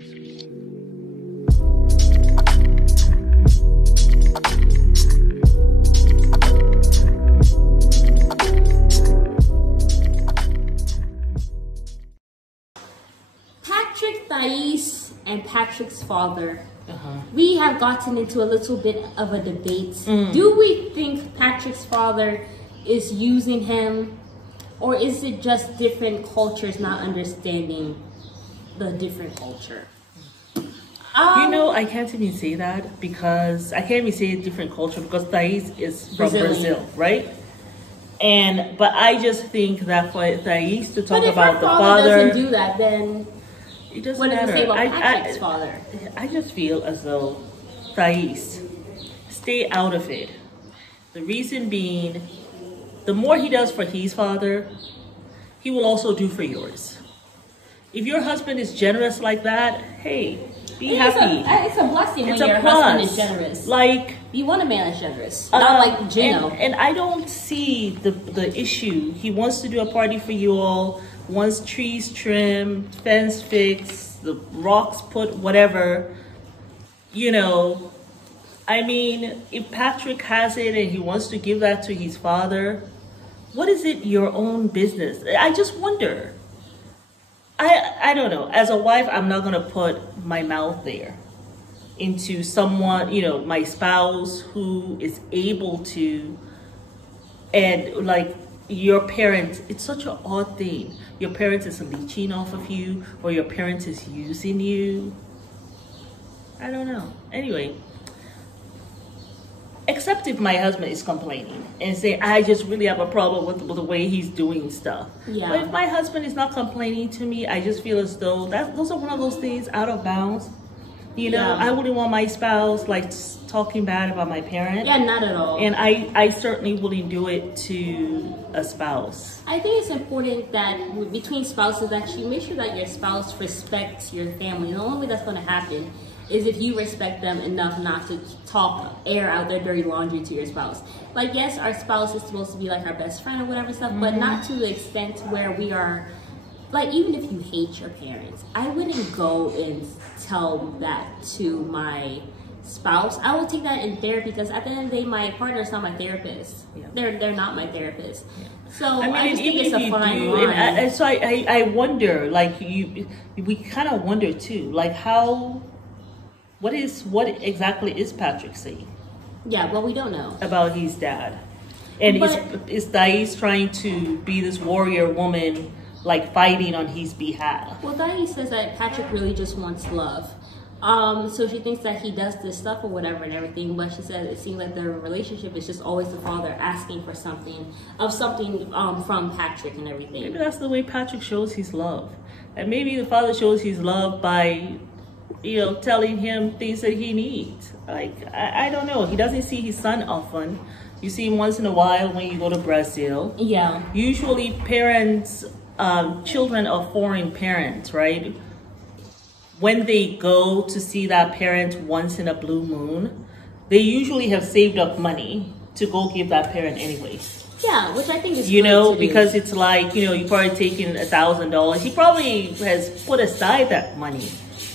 Patrick, Thais, and Patrick's father. We have gotten into a little bit of a debate. Do we think Patrick's father is using him, or is it just different cultures not understanding the different culture? You know, I can't even say that because I can't even say different culture because Thais is from Brazil, right? But I just think that for Thais to talk about the father doesn't do that, then it doesn't what does matter. it say about Patrick's father? I just feel as though Thais, stay out of it. The reason being, the more he does for his father, he will also do for yours. If your husband is generous like that, hey, be happy. It's a blessing when your husband is generous. Like, you want a man that's generous, not like Gino. And I don't see the issue. He wants to do a party for you all, wants trees trimmed, fence fixed, the rocks put, whatever. You know, I mean, if Patrick has it and he wants to give that to his father, what is it your own business? I just wonder. I don't know. As a wife, I'm not going to put my mouth there into someone, you know, my spouse who is able to, and like your parents, it's such an odd thing. Your parents is leeching off of you, or your parents is using you. I don't know. Anyway, except if my husband is complaining and saying, I just really have a problem with the way he's doing stuff. Yeah. But if my husband is not complaining to me, I just feel as though those are one of those things out of bounds. You know, I wouldn't want my spouse like talking bad about my parent. Yeah, not at all. And I certainly wouldn't do it to a spouse. I think it's important that between spouses that you make sure that your spouse respects your family. The only way that's going to happen is if you respect them enough not to air out their dirty laundry to your spouse. Like, yes, our spouse is supposed to be like our best friend or whatever stuff, but not to the extent where we are, like, even if you hate your parents, I wouldn't go and tell that to my spouse. I will take that in therapy because at the end of the day, my partner is not my therapist. Yeah. They're not my therapist. Yeah. So I just think it's a fine line. And so I wonder, like, we kind of wonder too, like what exactly is Patrick saying? Yeah, well, we don't know about his dad. And is Thais trying to be this warrior woman, like fighting on his behalf? Well, Thais says that Patrick really just wants love. So she thinks that he does this stuff or whatever and everything, but she said it seems like their relationship is just always the father asking for something from Patrick and everything. Maybe that's the way Patrick shows his love. And maybe the father shows his love by, you know, telling him things that he needs. Like, I don't know. He doesn't see his son often. You see him once in a while when you go to Brazil. Yeah. Usually parents, children of foreign parents, right? When they go to see that parent once in a blue moon, they usually have saved up money to go give that parent anyways. Yeah, which I think is, you know, because it's like, you know, you've probably taken $1,000. He probably has put aside that money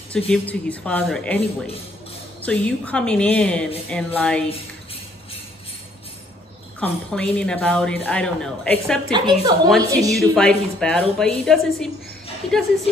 to give to his father anyway. So you coming in and like complaining about it, I don't know. Except if he's wanting you to fight his battle, but he doesn't seem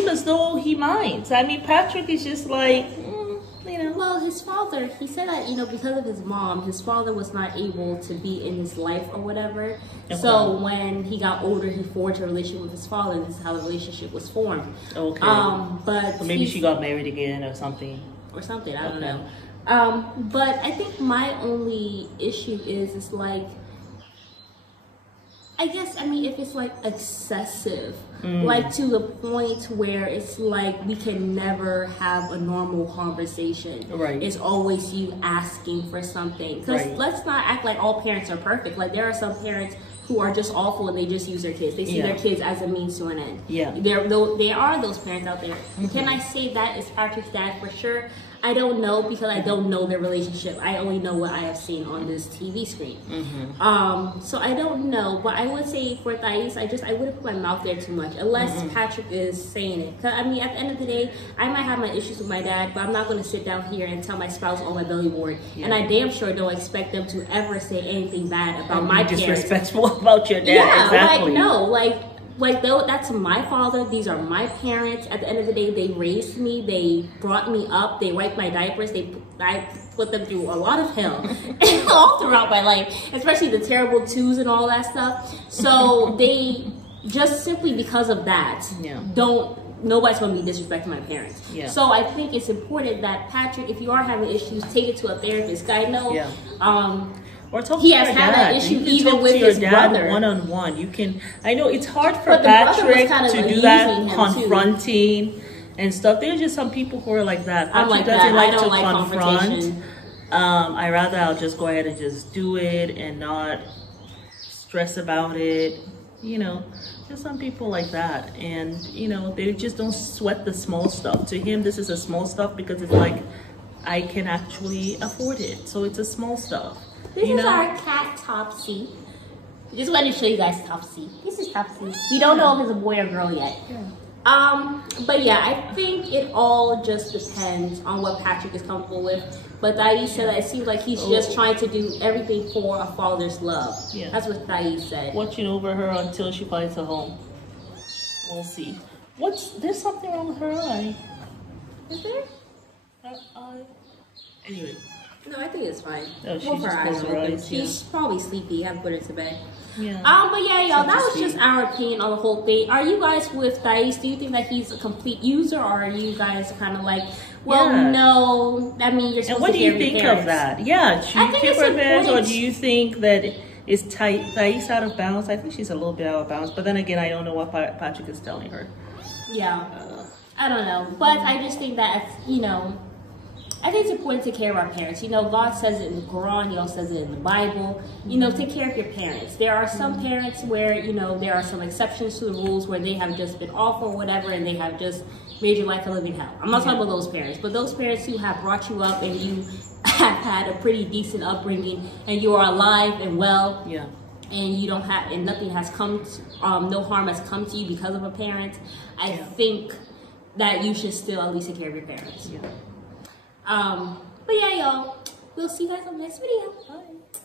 as though he minds. I mean, Patrick is just like, you know. Well, his father, he said that, you know, because of his mom, his father was not able to be in his life or whatever. Okay. So when he got older, he forged a relationship with his father, and this is how the relationship was formed. Okay. But or maybe she got married again or something. I don't know. But I think my only issue is like, I guess, I mean, if it's like excessive, like to the point where it's like we can never have a normal conversation. Right. It's always you asking for something. Because let's not act like all parents are perfect. Like there are some parents who are just awful and they just use their kids. They see their kids as a means to an end. Yeah. There are those parents out there. Can I say that is Patrick's dad for sure? I don't know, because I don't know their relationship. I only know what I have seen on this TV screen. So I don't know, but I would say for Thais, I wouldn't put my mouth there too much unless Patrick is saying it. Cause I mean, at the end of the day, I might have my issues with my dad, but I'm not going to sit down here and tell my spouse on my belly board. And I damn sure don't expect them to ever say anything bad about my parents. Disrespectful about your dad. Yeah, exactly. like no, like though that's my father. These are my parents. At the end of the day, they raised me. They brought me up. They wiped my diapers. I put them through a lot of hell all throughout my life, especially the terrible twos and all that stuff. So they just simply because of that nobody's going to be disrespecting my parents. So I think it's important that Patrick, if you are having issues, take it to a therapist. I know. Or talk he to has your had dad. that issue You can even talk with to your his dad brother. one-on-one. You can. I know it's hard for But the brother was Patrick kind of to do abusing that, him, confronting and stuff. There's just some people who are like that. I'm Patrick like doesn't that. like I don't to like confront. confrontation. I'll just go ahead and just do it and not stress about it. You know, there's some people like that, and you know, they just don't sweat the small stuff. To him, this is a small stuff because it's like, I can actually afford it, so it's a small stuff. This is our cat Topsy. Just wanted to show you guys Topsy. This is Topsy. We don't know if it's a boy or girl yet. But yeah, I think it all just depends on what Patrick is comfortable with. But Thais said that it seems like he's just trying to do everything for a father's love. That's what Thais said. Watching over her until she finds a home. We'll see. There's something wrong with her eye. Is there? Her eye. Anyway. No, I think it's fine. Oh, she Both just her eyes closed are her open. eyes, She's probably sleepy. I haven't put her to bed. But yeah, y'all, that was just our opinion on the whole thing. Are you guys with Thais? Do you think that he's a complete user, or are you guys kind of like, well, no, I mean, you're supposed to And what do you care for your think parents. of that? Yeah, should you care for her parents, or do you think that is Thais out of bounds? I think she's a little bit out of bounds, but then again, I don't know what Patrick is telling her. Yeah, I don't know, but I just think that, you know, I think it's important to care of our parents. You know, God says it in the Quran, He also says it in the Bible. You know, take care of your parents. There are some parents where, you know, there are some exceptions to the rules where they have just been off or whatever and they have just made your life a living hell. I'm not talking about those parents, but those parents who have brought you up and you have had a pretty decent upbringing and you are alive and well. And you don't have, and nothing has come, no harm has come to you because of a parent. I think that you should still at least take care of your parents. But yeah, y'all, we'll see you guys on the next video. Bye.